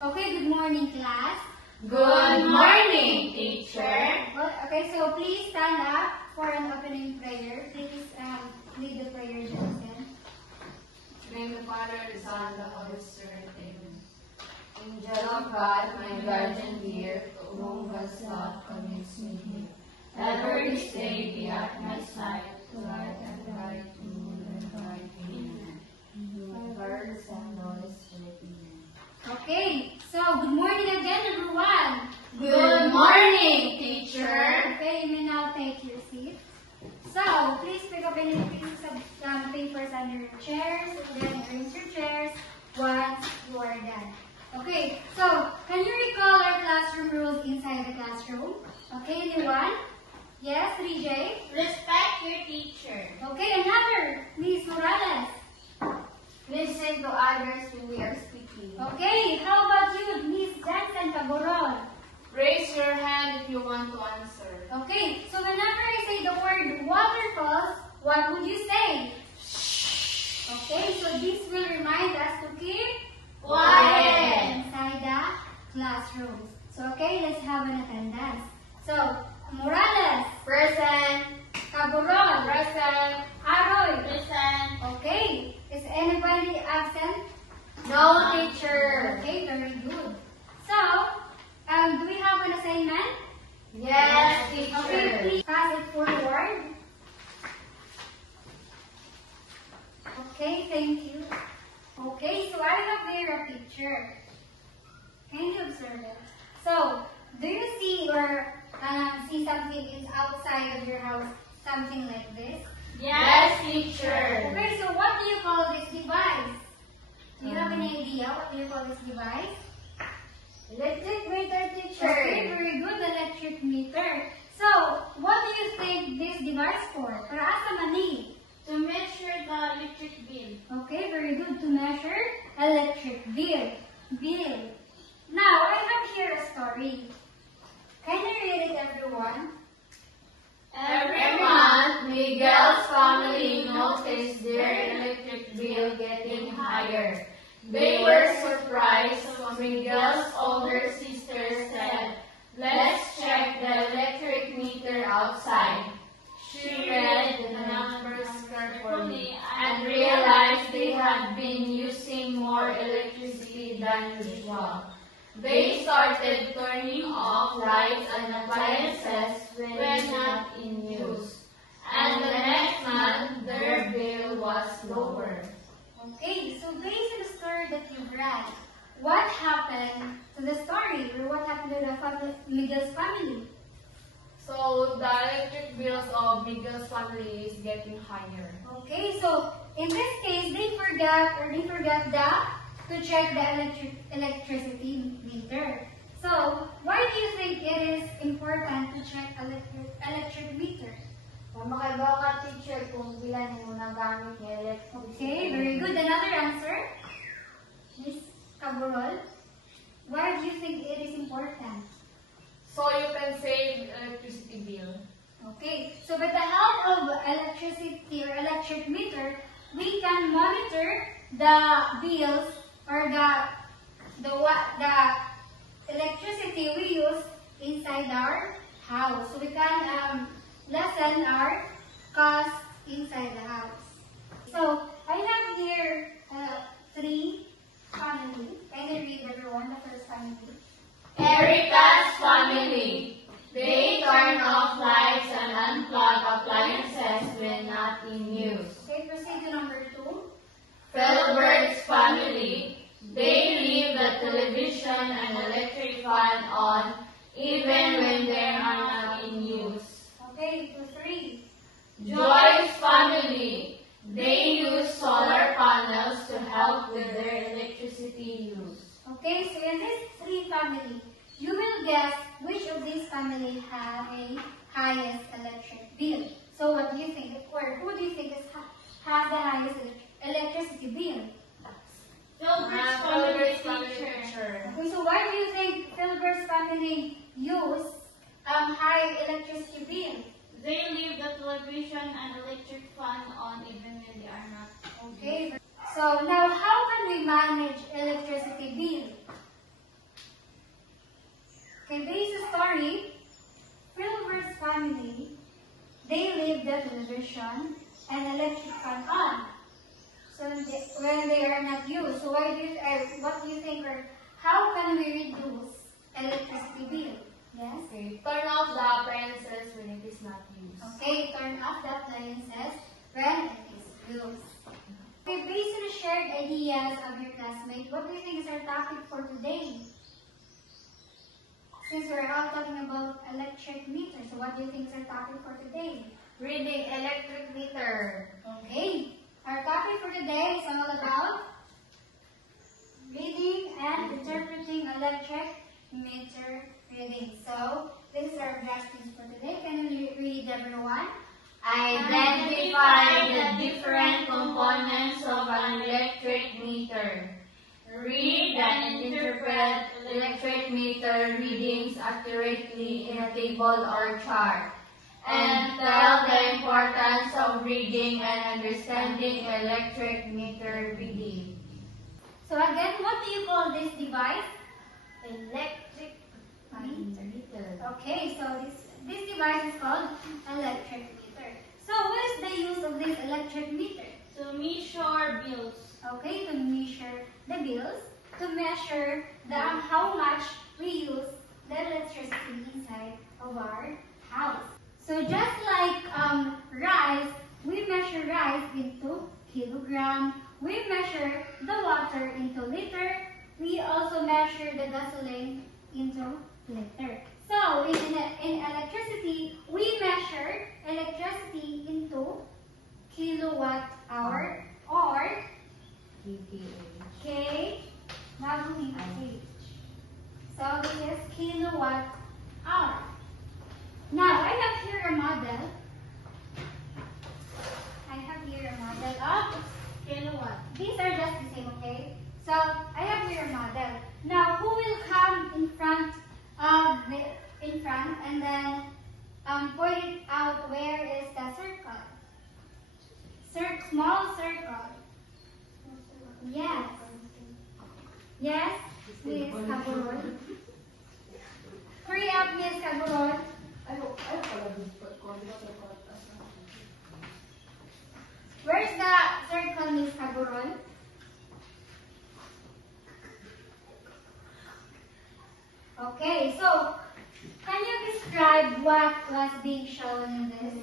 Okay, good morning, class. Good morning, teacher. Okay, so please stand up for an opening prayer. Please lead the prayer, Johnson. In the name of the Father, the Son, and the Holy Spirit. Amen. Angel of God, my guardian dear, to whom God's love commits me here. Ever each day be at my side, to light and guide, to rule and guide me. Amen. Birds and noise with me. Okay, so good morning again, everyone. Good morning, teacher. Okay, you may now take your seat. So, please pick up any pieces of papers under your chairs, and then arrange your chairs once you are done. Okay, so can you recall our classroom rules inside the classroom? Okay, anyone? Yes, 3J? Respect your teacher. Okay, another, Miss Morales. Listen to others when they are speaking. Okay, how about you, Miss Jackson Caboron? Raise your hand if you want to answer. Okay, so whenever I say the word waterfalls, what would you say? Okay, so this will remind us to keep quiet inside the classrooms. So, okay, let's have an attendance. So, Morales. Present. Caboron. Present. Aroy. Present. Okay, is anybody absent? No, teacher. Okay, very good. So, do we have an assignment? Yes, Okay, teacher. please pass it forward. Okay, thank you. Okay, so I have here a picture. Can you observe it? So, do you see or see something is outside of your house, something like this? Yes, teacher. Okay, so what do you call this device? Do you have any idea what do you call this device? Electric meter, teacher. Okay, very good, electric meter. So, what do you think this device for? Para sa mani? To measure the electric bill. Okay, very good. To measure electric bill. Now, I have here a story. Can you read it, everyone? Every month, Miguel's family noticed their electric bill getting higher. They were surprised when Miguel's older sister said, "Let's check the electric meter outside." She read the numbers carefully and realized they had been using more electricity than usual. They started turning off lights and appliances when not in use. And the next month, their bill was lower. Okay, so based on the story that you've read, what happened to the story or what happened to the Miguel's family? So the electric bills of Miguel's family is getting higher. Okay, so in this case, they forgot to check the electricity meter. So, why do you think it is important to check electric meter? Makaibaw teacher kung ilan yung nagamit ng electricity. Okay, very good. Another answer? Miss Caborol, why do you think it is important? So you can save electricity bill. Okay, so with the help of electricity or electric meter, we can monitor the bills or the electricity we use inside our house. So we can lessen our cost inside the house. So I have here three families. Can you read everyone the first family? Erica's family. They turn off lights and unplug appliances when not in use. Okay, proceed to number 2. Philbert's family. They leave the television and electric fan on even when they are not in use. Okay, to 3. Joy's family. They use solar panels to help with their electricity use. Okay, so in this 3 family, you will guess which of these families have a highest electric bill. So what do you think? Or who do you think has the highest electricity bill? Philbert's family, teacher. Okay, so why do you think Philbert's family use high electricity bill? They leave the television and electric fan on even when they are not. Okay, so now how can we manage electricity bill? the television and electric fan on. So when they are not used, so what do you think, or how can we reduce electricity bill? Yes? Okay. Turn off the appliances when it is not used. Okay, turn off the appliances when it is used. Okay, based on the shared ideas of your classmates, what do you think is our topic for today? Since we're all talking about electric meters, so what do you think is our topic for today? Reading electric meter. Okay, our topic for today is all about reading and interpreting electric meter reading. So, this is our objectives for today. Can you read, everyone? Identify the different components of an electric meter. Read and interpret electric meter readings accurately in a table or chart. And tell the importance of reading and understanding electric meter reading. So again, what do you call this device? Electric meter. Okay, so this device is called electric meter. So what is the use of this electric meter? To measure bills. Okay, to measure the bills, to measure how much we use the electricity inside of our house. So just like rice, we measure rice into kilogram. We measure the water into liter. We also measure the gasoline into liter. So in electricity, we measure electricity into kilowatt hour or K W-H. So this is kilowatt hour. Now I have here a model. Of kilowatt. These are just the same, okay? So I have here a model. Now who will come in front and then point it out where is the circle? Small circle. Yes. Yes, Miss Caburon. Hurry up, Miss Caburon. Where's the circle, Miss Caburon? Okay, so can you describe what was being shown in this?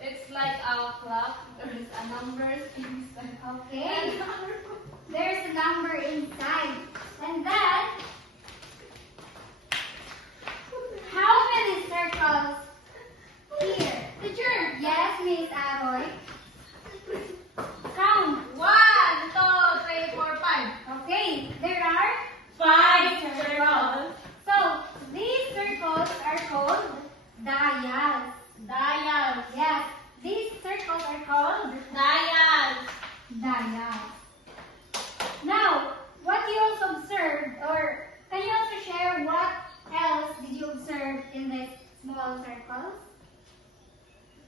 It's like a clock. There's a number inside. Okay. There's a number inside. And then, how many circles here? Teacher. Yes, Miss Aroy. Count. 1, 2, 3, 4, 5. Okay, there are 5 circles. So, these circles are called dials. Dials. Yes, these circles are called Dials. dials. Now, what you also observed, or can you also share what else did you observe in these small circles?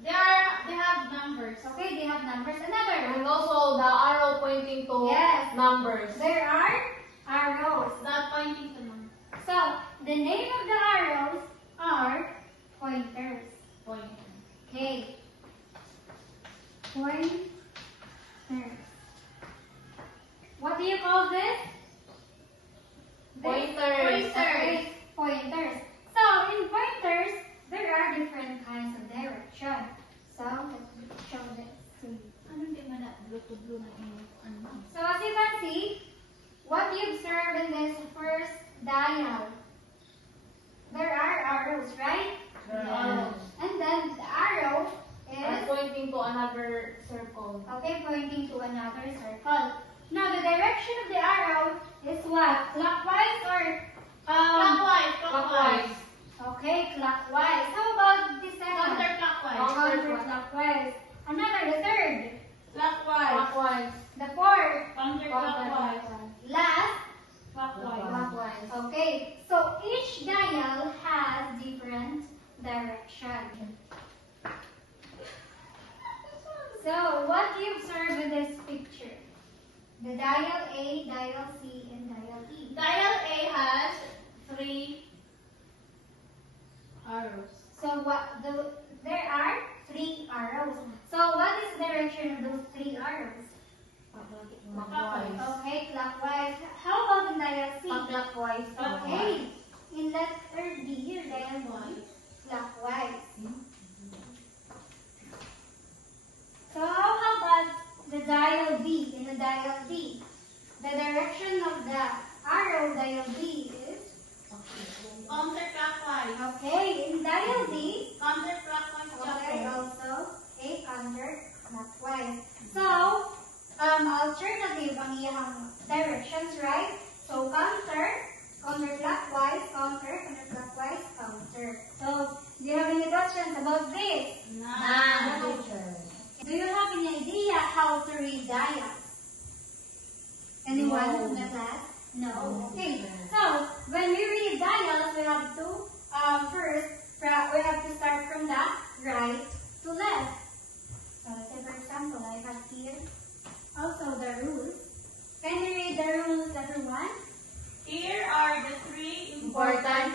They have numbers. Okay, they have numbers. Another. And also the arrow pointing to Yes. numbers. There are arrows. Not pointing to numbers. So, the name of the arrows are pointers. Pointing. Okay. Pointers. What do you call this? Pointers. Okay, pointers. So, in pointers, there are different kinds of direction. So, let me show this to you. So, as you can see, what you observe in this first dial, there are arrows, right? Yes. And then the arrow And is, pointing to another circle. okay, pointing to another circle. Now, the direction of the arrow is what? Clockwise or? Clockwise. Okay, clockwise. How about the second? Counterclockwise. Counterclockwise. Another, the third. Clockwise. The fourth. Counterclockwise. Last. Clockwise. Okay, so each dial has different direction. So, what do you observe in this picture? The dial A, dial C, and dial E. Dial A has 3 arrows. So, there are 3 arrows.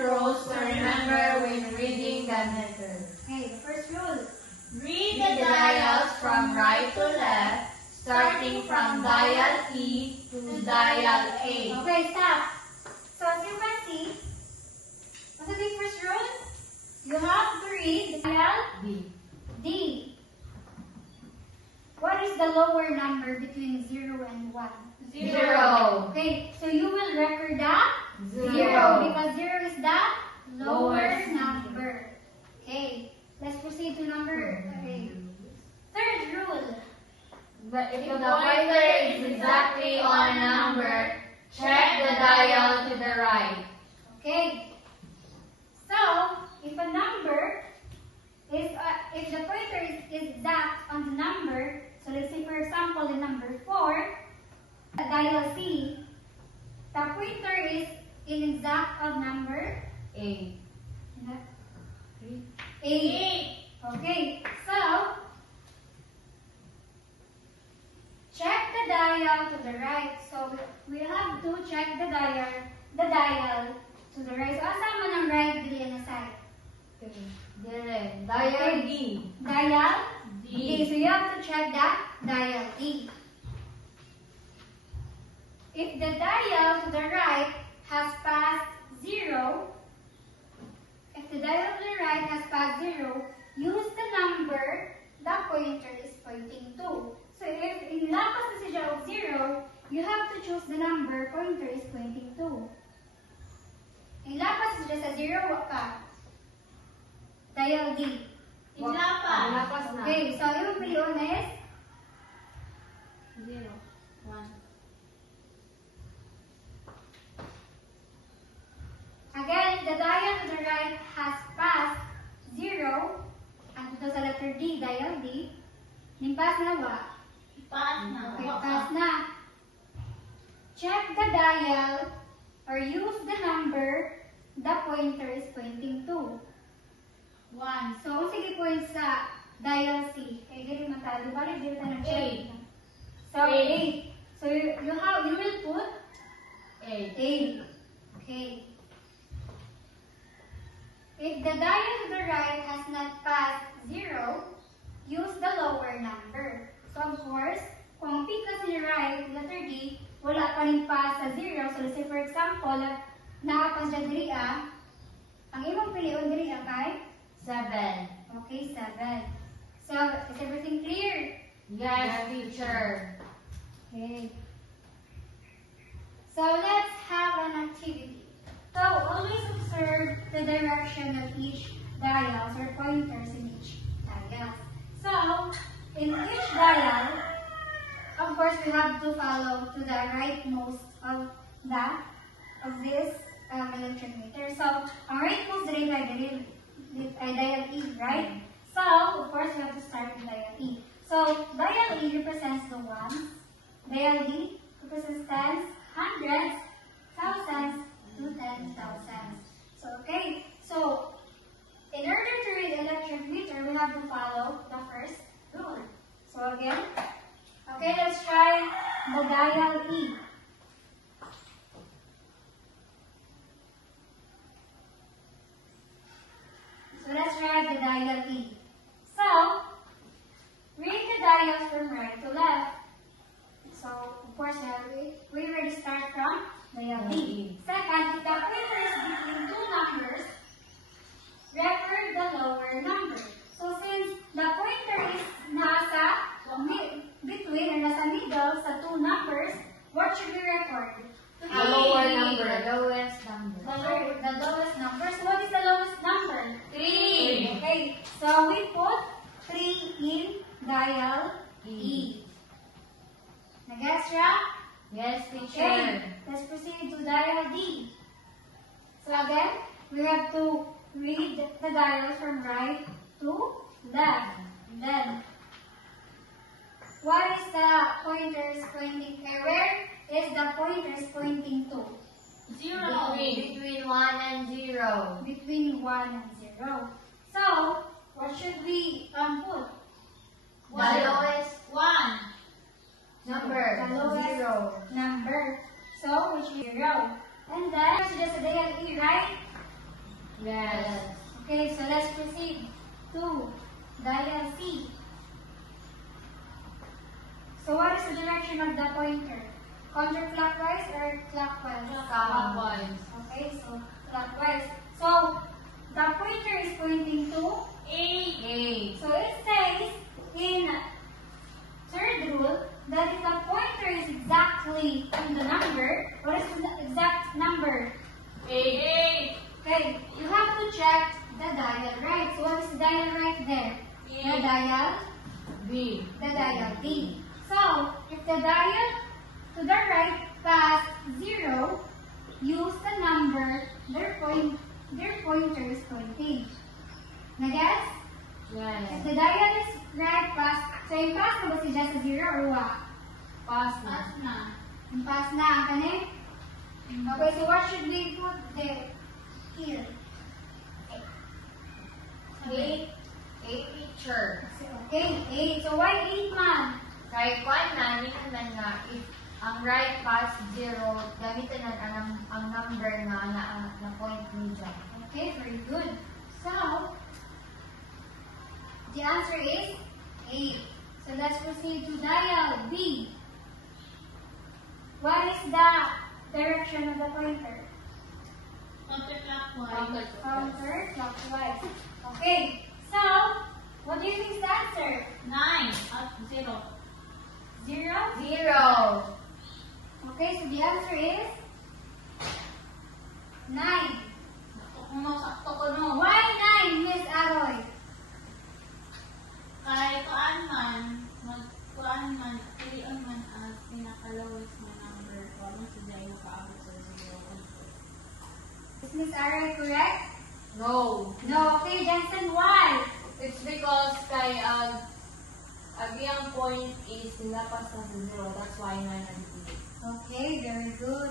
rules to remember when reading the letter. Okay, the first rule. Read the dials from right to left, starting from dial E to dial A. Okay, stop. So as you can see, what's the first rule? You have to read dial D. D. What is the lower number between 0 and 1? 0. Okay, so you will record that 0. because 0 is the lower number. Okay, let's proceed to number 8. Third rule. But if the pointer is exactly on a number, check the dial to the right. Okay, so if a number is, if the pointer is exact on the number, so let's say for example the number 4, dial C, the pointer is in exact of number A. 8. Okay, so check the dial to the right. So we have to check the dial to the right. So asa man ang right dili na side? Dire. Dial D. Dial D. D. So you have to check that dial D. If the dial to the right has passed 0, if the dial to the right has passed 0, use the number the pointer is pointing to. So if ilapas na siya of 0, you have to choose the number pointer is pointing to. Ilapas siya sa 0, wa pa. Dial D. Lapas na. Okay, so yung piliun is 0. 1. again, the dial to the right has passed 0, and ito sa letter D, dial D, nimpas na wa. Okay, pass na. Check the dial or use the number the pointer is pointing to. 1. So, sige point sa dial C. Kaya gani matalo. Balik dito tayo ng check. So, 8. So, you will put 8. 8. Okay. If the dial to the right has not passed 0, use the lower number. So, of course, kung pick ni right, letter D, wala pa rin pass sa 0. So, let's say for example, nakapas dyan diri ang imong piliun diri kay 7. okay, 7. So, is everything clear? Yes, teacher. Okay. So, let's have an activity. So, always observe the direction of each dials or pointers in each dial. So, in each dial, of course, we have to follow to the rightmost of this electric meter. So, ang rightmost direct ay dial E, right? So, of course, we have to start with dial E. So, dial E represents the ones. Dial D represents tens, hundreds, thousands, to 10,000. So, okay. So, in order to read electric meter, we have to follow the first rule. So, again, okay, let's try the dial E. So, let's try the dial E. So, read the dials from right to left. So, of course, we already start from dial E. Second, if the pointer is between two numbers, record the lower number. So, since the pointer is nasa between or nasa middle sa two numbers, what should we record? A lower number. Lowest number. The lowest number. So, what is the lowest number? 3. Okay, so we put 3 in dial E. Nag-guess siya? Yes, Okay, teacher. let's proceed to dial D. So again, we have to read the dials from right to left. And then, what is the pointers pointing? Where is the pointers pointing to? 0. Between 1 and 0. Between 1 and 0. So, what should we put? The lowest 1. number. The lowest 0. number. So, which is 0. And then, just a dial E, right? Yes. Okay, so let's proceed to dial C. So what is the direction of the pointer? Counterclockwise or clockwise? Clockwise. Okay, so clockwise. So the pointer is pointing to 8. So it says in third rule that if the pointer is exactly in the number, what is the exact number? 8. Okay, you have to check the dial right. So what is the dial right there? The dial, B. the dial D. So if the dial to the right past 0, use the number their pointer is pointing. Na-guess? If Yes. the dial is right past, so yung pass na ba si just a 0 or what? Pass na. Yung pass na, kani? Okay, so what should we put there? Here. 8. 8 teacher. So, okay, 8. So why 8 man? Kay kwan na, man nga, if ang right past 0, gamitin na ang number na point mo dyan. Okay, very good. So, the answer is 8. So let's proceed to dial B. What is the direction of the pointer? Counterclockwise. Okay, so what do you think is the answer? 0? 0. Okay, so the answer is 9. Why 9, Miss Aroy? Kay kuan man, pilion man as pinaka-lowest na number o ano sa dahil nakaabot sa 0. Is Miss Aroy correct? No. No. Okay, Jensen, why? It's because kay ang point is nilapas na sa 0. That's why 9 and 8. Okay, very good.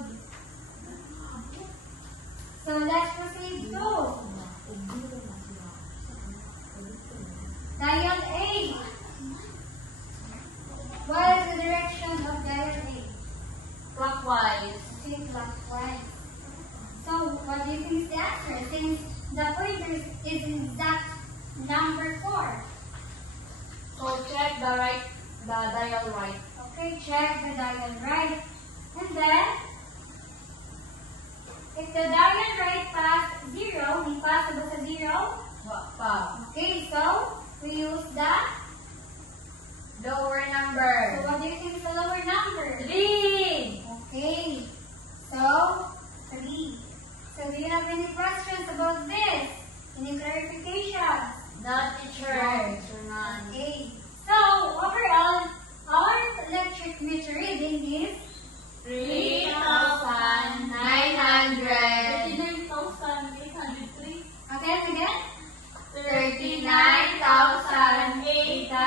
So let's proceed to dial A. What is the direction of dial A? Clockwise. Okay, clockwise. So what do you think is the answer? Since the pointer is exact number 4. So check the dial right. Okay, check the dial right. And then, if the dial right past 0, we pass ba sa 0? Pa. Okay, so we use the. Lower So number. what do you think is the lower number? 3. Okay, so 3. So do you have any questions about this? Any clarifications? Not teacher. Okay. So overall, our electric meter reading is 3,900. 39,803. again.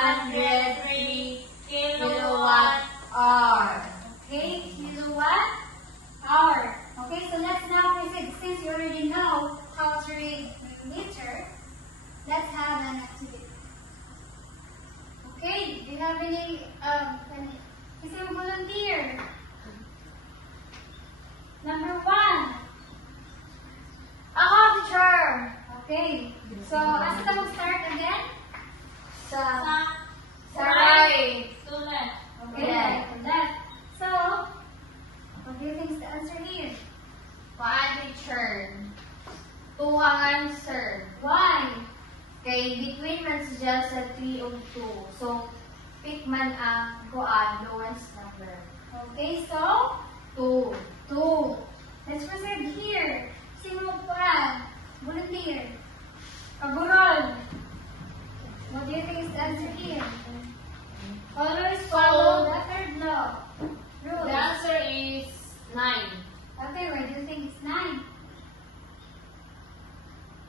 39,803 kilowatt hour. Okay, kilowatt hour. Okay, so let's now proceed. Since you already know how to read meter, let's have an activity. Okay, do you have any volunteer? Number 1. Ako, teacher. Okay, so asa ka mag-start again? Sa Sa right. to left. Okay, Yeah. like that. So, what do you think is the answer here? Teacher. 2 ang answer. Why? Kay between man siya sa 3 o 2. So, pick man ang kuan, lowest number. Okay, so 2. 2. Let's proceed here. Sino pa? Volunteer. Kaburol. What do you think is the answer here? Always follow the third law. Rule. The answer is 9. Okay, why do you think it's 9?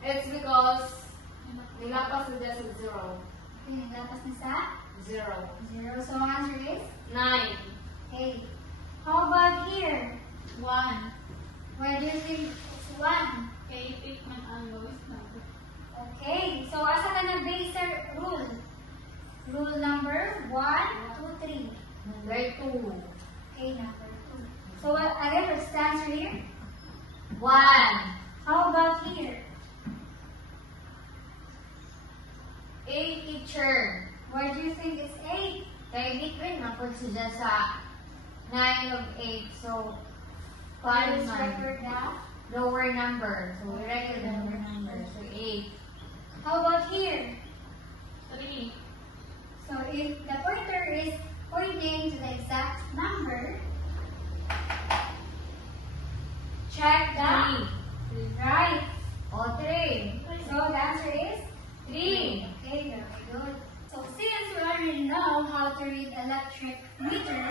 It's because nilapas na siya sa 0. Okay, naglapas na sa 0. 0. So, answer is 9. okay. How about here? 1. Why do you think it's 1? Kay pick man ang lowest number. Okay, so asa ka na base rule? Rule number 1, 2, 3. Number 2. Okay, number 2. So again, what's the answer here? 1. How about here? teacher. Why do you think it's 8? Kay between na po siya sa 9 of 8. So, Let's 5 man. record that. Lower number. So, we record the lower number. So, 8. How about here? 3. So if the pointer is pointing to the exact number, check the right. O, 3. So the answer is 3. okay, very good. So since we already know how to read electric meter,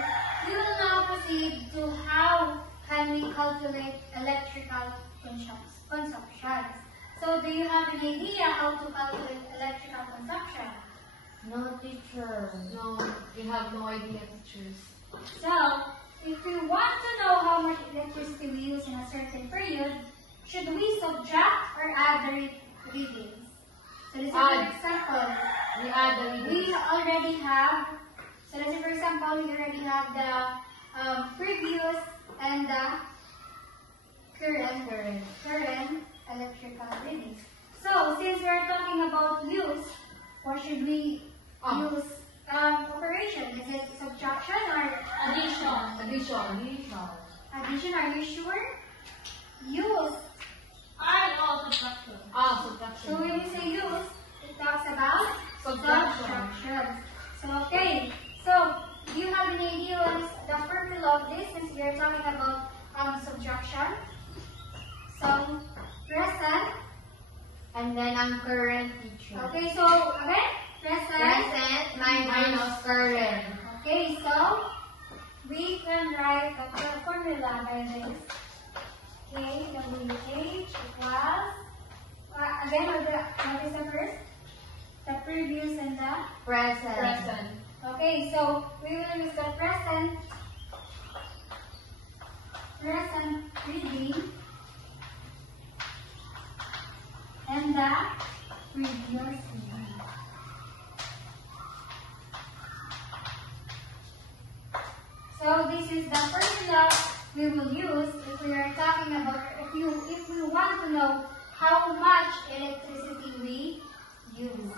we will now proceed to how can we calculate electrical consumptions. So do you have an idea how to calculate electrical consumption? No, teacher. No, we have no idea, teachers. So, if we want to know how much electricity we use in a certain period, should we subtract or add the readings? So, this is an Add. example. We add the We readings. already have, so let's say for example, we already have the previous and the current electrical readings. So, since we are talking about use, what should we use operation? Is it subtraction or Addition. Addition. addition? Are you sure? Use. I also subtraction. Ah, So subtraction. when we say use, it talks about Subtraction. subtraction. So okay. So do you have any idea what is the formula of this since we are talking about subtraction? So present. And then ang current, teacher. Okay, so again, present. Present minus current. Okay, so we can write the formula by this. KWH equals, again, what is the first? The previous and the, Present. Present. okay, so we will use the present reading and the previous reading. So this is the formula we will use if we are talking about, if we want to know how much electricity we use.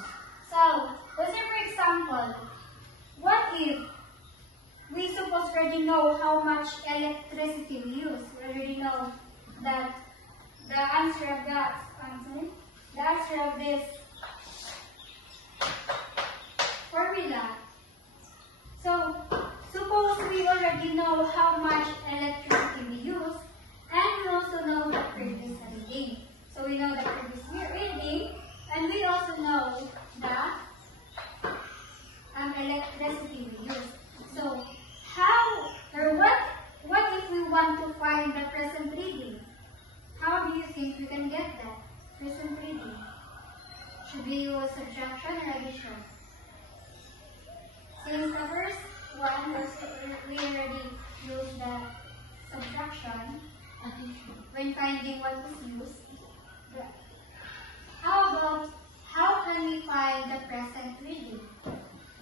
So let's say for example, what if we suppose already know how much electricity we use? We already know that the answer of that, the answer of this formula. So suppose we already know how much electricity we use, and we also know the previous reading. So we know the previous reading, and we also know the electricity we use. So how or what if we want to find the present reading? How do you think we can get that present reading? Should we use subtraction or addition? Since the first one was we already used the subtraction when finding what is used. How about how can we find the present reading?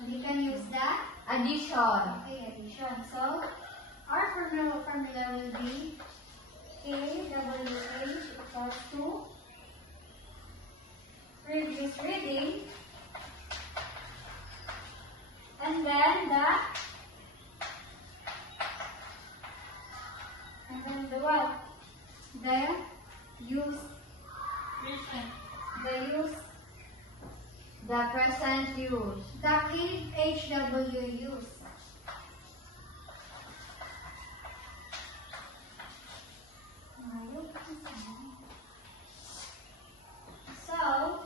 We can use that Addition. addition. So our formula will be KWH equals to previous reading and then the what? The use. The present use. The KHW use. So,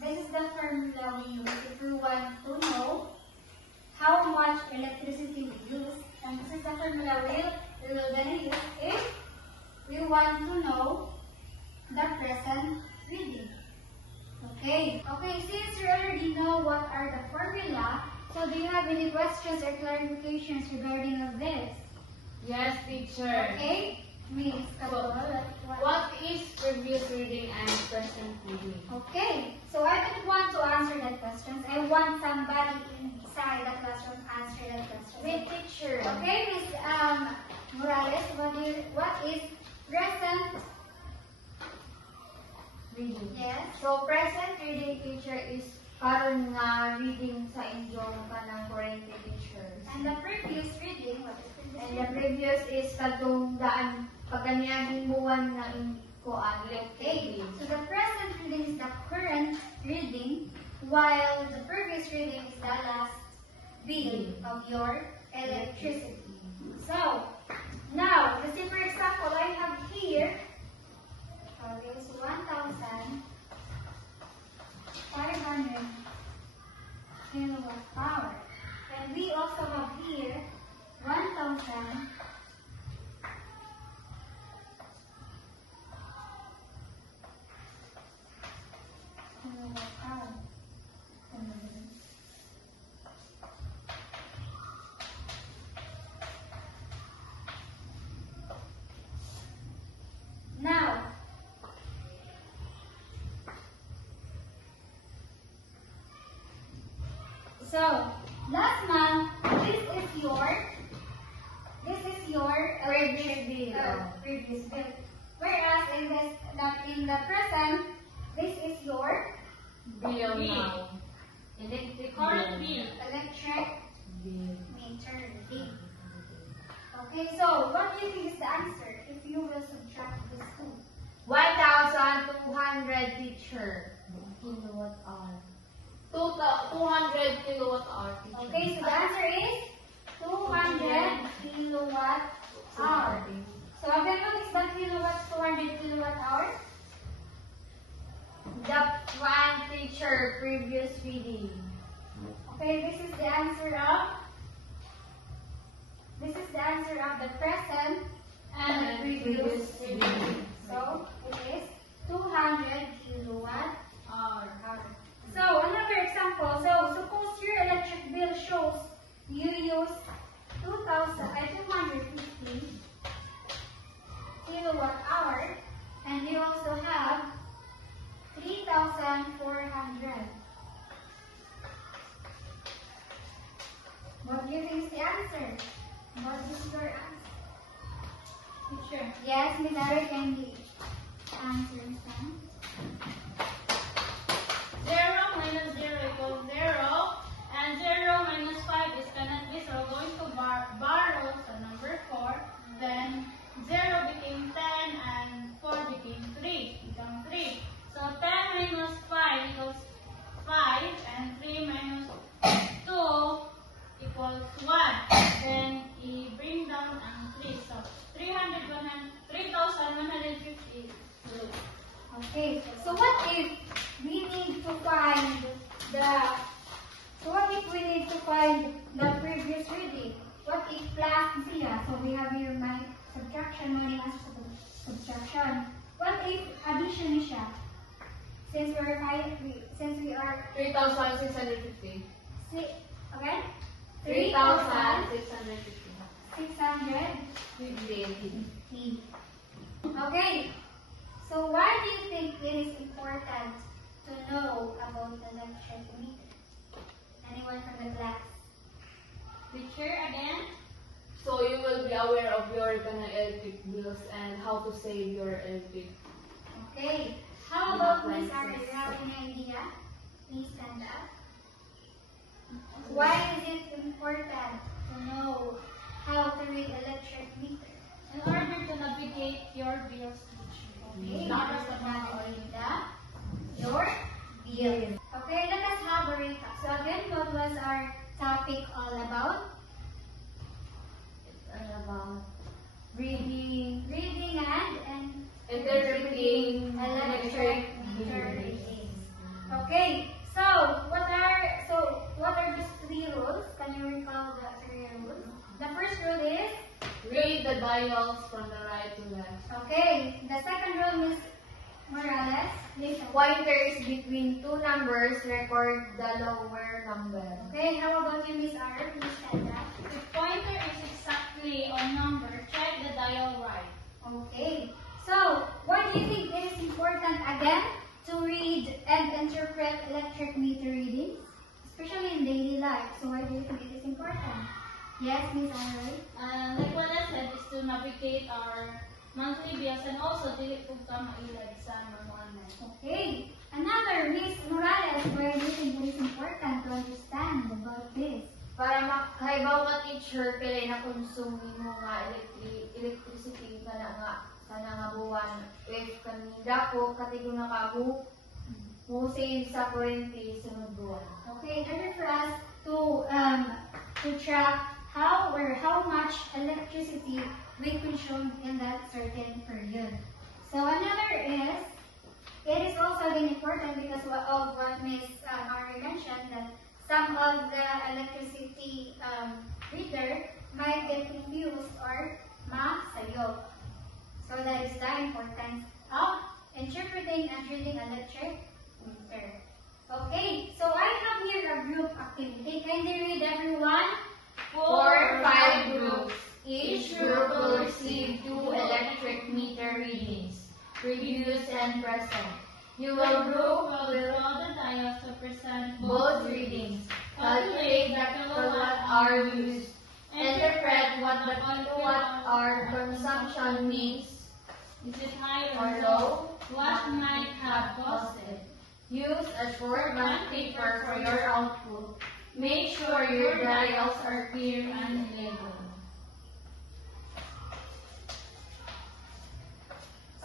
this is the formula we use if we want to know how much electricity we use. And this is the formula we will then use if we want to know the present reading. Okay, since you already know what are the formula, so do you have any questions or clarifications regarding of this? Yes, teacher. Okay, Miss Kabul, What is previous reading and present reading? Okay, so I don't want to answer that question. I want somebody inside the classroom answer that question. Wait, teacher. Okay, Miss Morales, what is present Reading. Yes. So present reading, teacher, is karon nga reading sa inyong kanang kurente teachers. And the previous reading, what is And the previous is katong daan pagkaniaging buwan na kuan Okay, electric so the present reading is the current reading, while the previous reading is the last bill of your electricity. So, now, let's say for example, I have here, is 1,500 kilowatt hour. And we also have here 1,000 kilowatt hour. Now, so last month, this is your Previous bill. previous bill. Whereas in the present, this is your bill now. Electric Current bill. electric bill. meter bill. Okay, so what do you think is the answer if you will subtract these two? 1,200 teacher kilowatt hour. 200 kilowatt hour teacher. Okay, so the answer is 200 kilowatt hour. So again, what is that kilowatt, 200 kilowatt hour? The one teacher previous reading. Okay, this is the answer of the present and the previous reading. So it is 200 kilowatt hour. So another example. So suppose your electric bill shows you use 250 kilowatt hour, and you also have 3,400. What do you think is the answer? What is your answer? Teacher. Yes, Miss Ari, can you answer some? 0 minus 0 equals 0. And 0 minus 5 is cannot be. So we're going to borrow the number 4. Then 0 became 10 and 4 became 3. Become 3. So 10 minus 5 equals 5. And 3 minus 2 equals 1. Then you bring down ang 3. So 3,150. Okay, so what if we need to find the previous reading? What if plus siya? So we have here my subtraction minus subtraction. What if addition siya? Since we are 3,650. again 3,650. 650. Okay. So why do you think it is important to know about the electric meter? Anyone from the class? Teacher again. So you will be aware of your electric bills and how to save your electric. Okay. How about Miss Ari? Do you have any idea? Please stand up. Why is it important to know how to read electric meter? In order to navigate your bills, teacher. Okay, not just navigate your bill. Okay, let us have a recap. So again, what was our topic all about? It's about reading and interpreting electric meter readings. Okay, so what are the 3 rules? Can you recall the 3 rules? The first rule is read the dials from the right to left. okay. The second rule, Miss Morales. Pointer is between 2 numbers. Record the lower number. Okay, how about you, Miss R? Please stand up. If pointer is exactly on number, check the dial right. Okay. So, why do you think it is important again to read and interpret electric meter readings, especially in daily life? So, why do you think it is important? Yes, Miss Aroy? Like what I said, is to navigate our monthly bills and also dili po ka mailad sa mga online. Okay. Another, Miss Morales, why do you think it is Mahibaw ka teacher, pilay na konsume mo nga electricity ka na nga sana nga buwan. If kanida po, katigo na kamu, mo save sa kuryente sunod buwan. Okay, in order for us to track how much electricity we consumed in that certain period. So another is, it is also very important because of what Ms. Mari mentioned, that some of the electricity reader might get confused or masayok. So that is the importance of interpreting and reading electric meter. Okay, so I have here a group activity. Can you read everyone? 4 or 5 groups. Each group will receive 2 electric meter readings, previous and present. You will Will draw the dials to present both readings, calculate the kilowatt-hour used, interpret what the kilowatt-hour consumption means, Is it high or or low, low? What might have caused it? use a short band paper for your output. Make sure your dials are clear and labeled.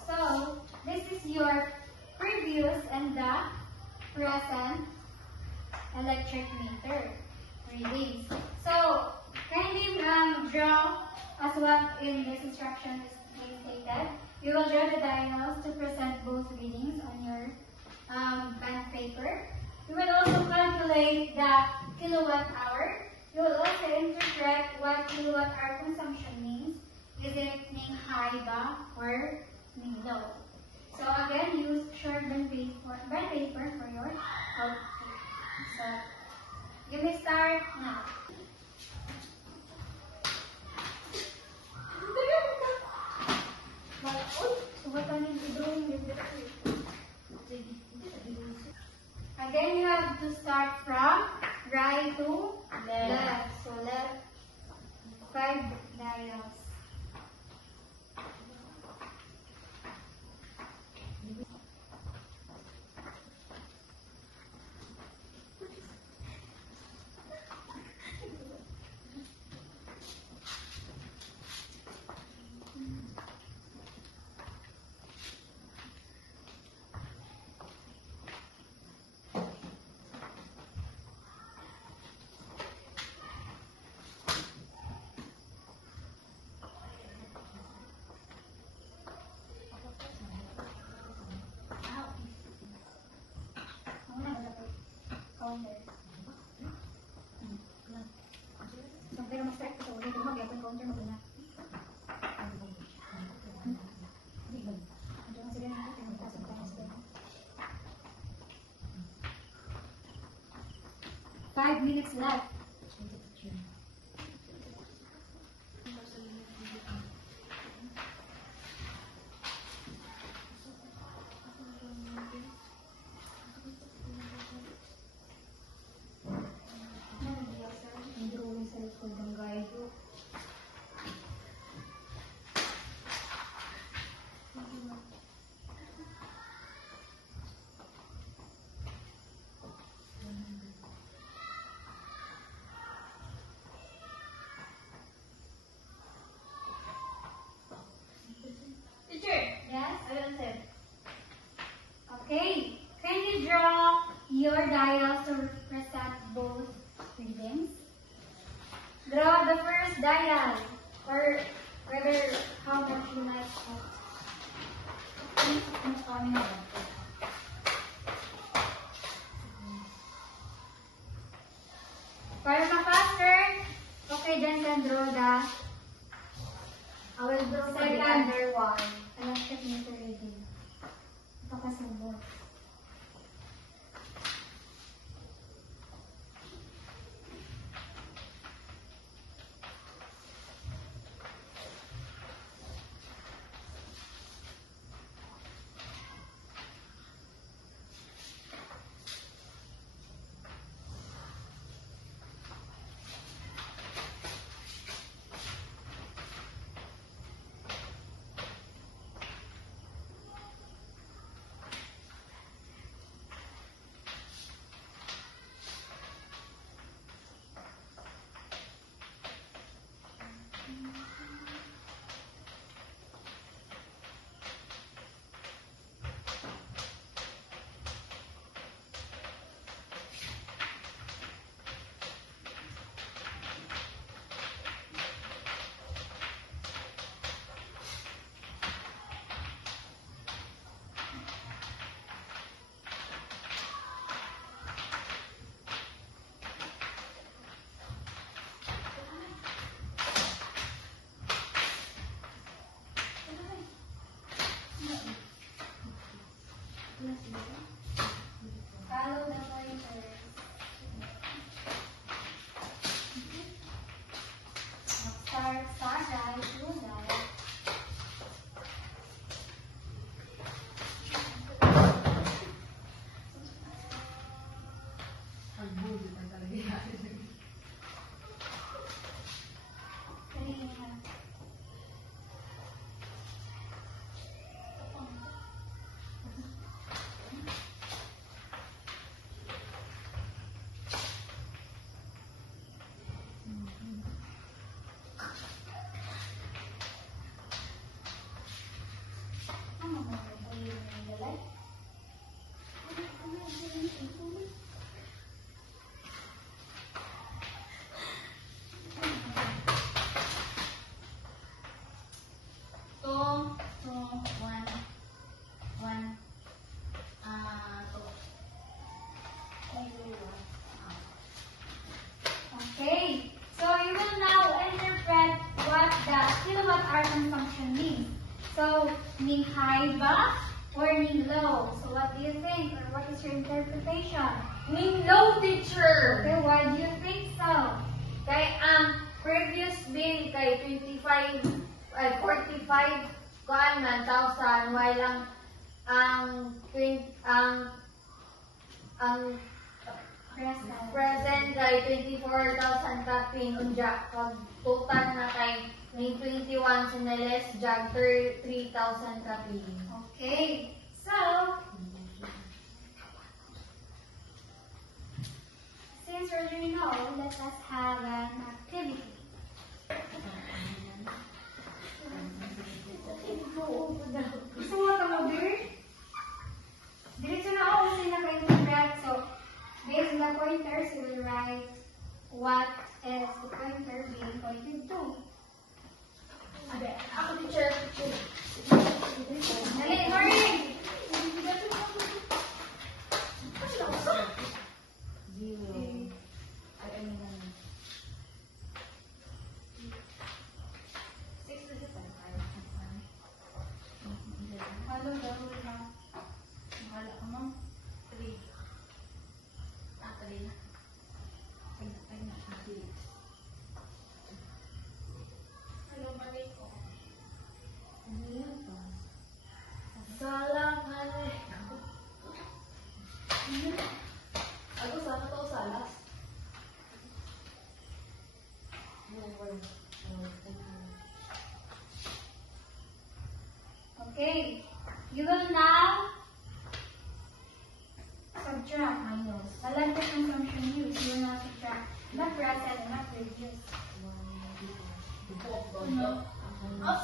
So, this is your previous and the present electric meter readings. So, kindly draw as what in this instruction is stated. You will draw the dials to present both readings on your band paper. You will also calculate the kilowatt hour. You will also interpret what kilowatt hour consumption means. Is it mean high ba or mean low? So again, use short band paper for your output. So you may start now. Again, you have to start from right to left. So left 5 dials. Counter. So, pero mas start ko ulit. Kung mag-yapon counter mo na. Andiyan sila na natin. Magpasok tayo sa 5 minutes left. Yes, I will answer. Okay, can you draw your dials to represent both readings? Draw the first dial, or whether how much you like. Para ma-faster, okay, then can draw the I will draw the other one. Electric meter reading. Pakasubot. Follow the pointers. Start Sarah, do that. Okay, so you will now interpret what the kilowatt-hour consumption means. So, mean high ba or mean low? So, what do you think, or what is your interpretation? Mean low, teacher. Okay, why do you think so? Kay ang previous bill kay 45 kuan man thousand while ang present kay 24,000 kapin unja pag total na kay may 21 sinales jag 3,000 kapin. Okay, so, since we already know, let us have an activity. Gusto mo ito mo, dear? Diretso na ako kasi naka-interpret. So, based on the pointers, we will write what is the pointer being pointed to. Ako teacher. Dali, Maureen! Follow the rule now. Wala ka mo. 3. Hello, balik ko. Salam alaikum. Ako sana to salas. Okay, you will now subtract minus. The electric consumption used, you will now subtract the present and the previous. No. Oh.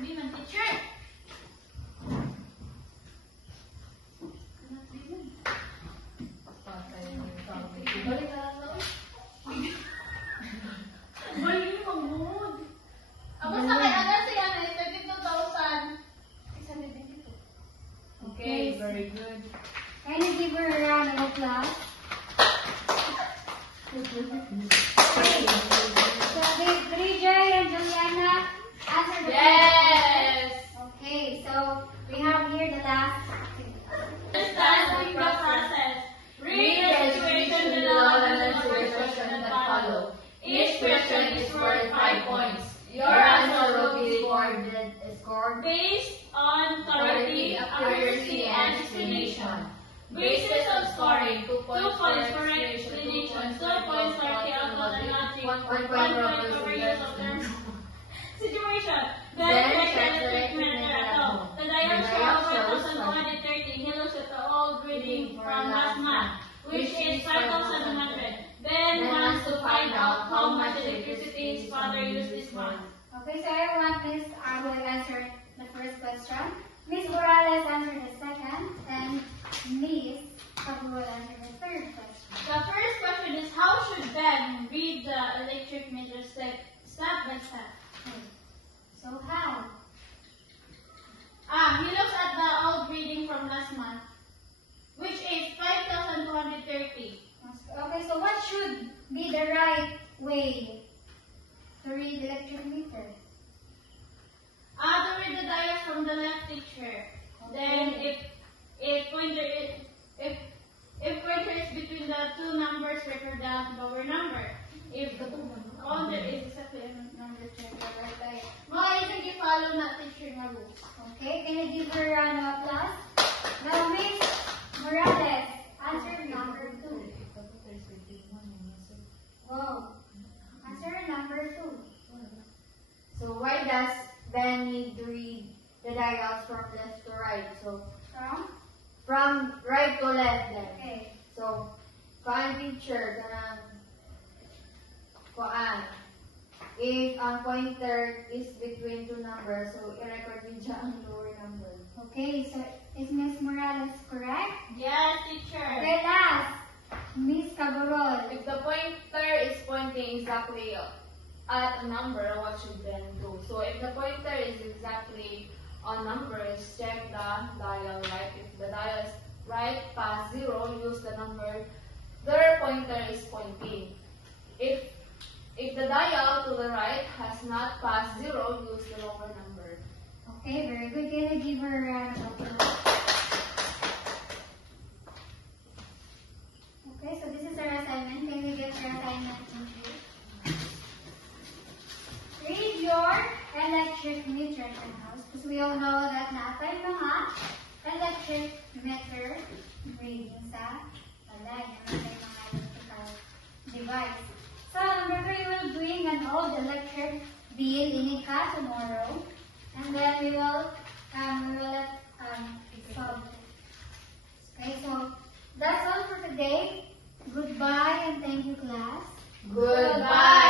Di man, teacher! Ako sa kay Agan siya na 32,622. Okay, very good. Can you give her a round of applause? So, Bridger and Juliana, answer the Yes! Okay, so we have here the last. Understanding the process. Read the situation below and answer the question that follow. Each question is worth 5 points. Your answer will be scored Based on clarity, accuracy, and explanation. Basis of scoring: 2 points for explanation, 2 points for the output and logic, 1 point for use of term situation. Then check the treatment thereof. The diagram shows 1,113 kilos at the old reading from last month, which is 5,100. Ben wants to find out how much electricity his father used this month. Okay, so Miss will answer the first question. Miss Morales answered the second, and Miss Abu will answer the third question. The first question is, how should Ben read the electric meter step by step? Okay. So how? He looks at the old reading from last month, which is 5,230. Okay, so what should be the right way to read the electric meter? To read the dials from the left, teacher. Then if pointer is between the two numbers, record the lower number. If the order is exactly a number, check the right dial. Mga hindi follow na teacher nga rules. Okay, can you give her a round of applause? Now, Miss Morales, answer number 2. Wow. Answer number 2. So why does Ben need to read the dials from left to right? So from right to left then. Okay. So kuan teacher kanang kuan. If ang pointer is between two numbers, so i-record din siya ang lower number. Okay, so is Miss Morales correct? Yes, teacher. Okay, last. Miss Cabarol. If the pointer is pointing exactly at a number, what should Ben do? So if the pointer is exactly on numbers, check the dial right. If the dial is right past 0, use the number their pointer is pointing. If the dial to the right has not passed 0, use the lower number. Okay, very good. Can I give her a round of applause? Okay, so this is our assignment. Can we get your assignment in here? Read your electric meter in the house, because we all know that natin mga electric meter reading sa balay, natin mga electrical device. So, remember we will bring an old electric bill in Ika tomorrow, and then we will solve it. Okay, so that's all for today. Goodbye and thank you, class. Goodbye.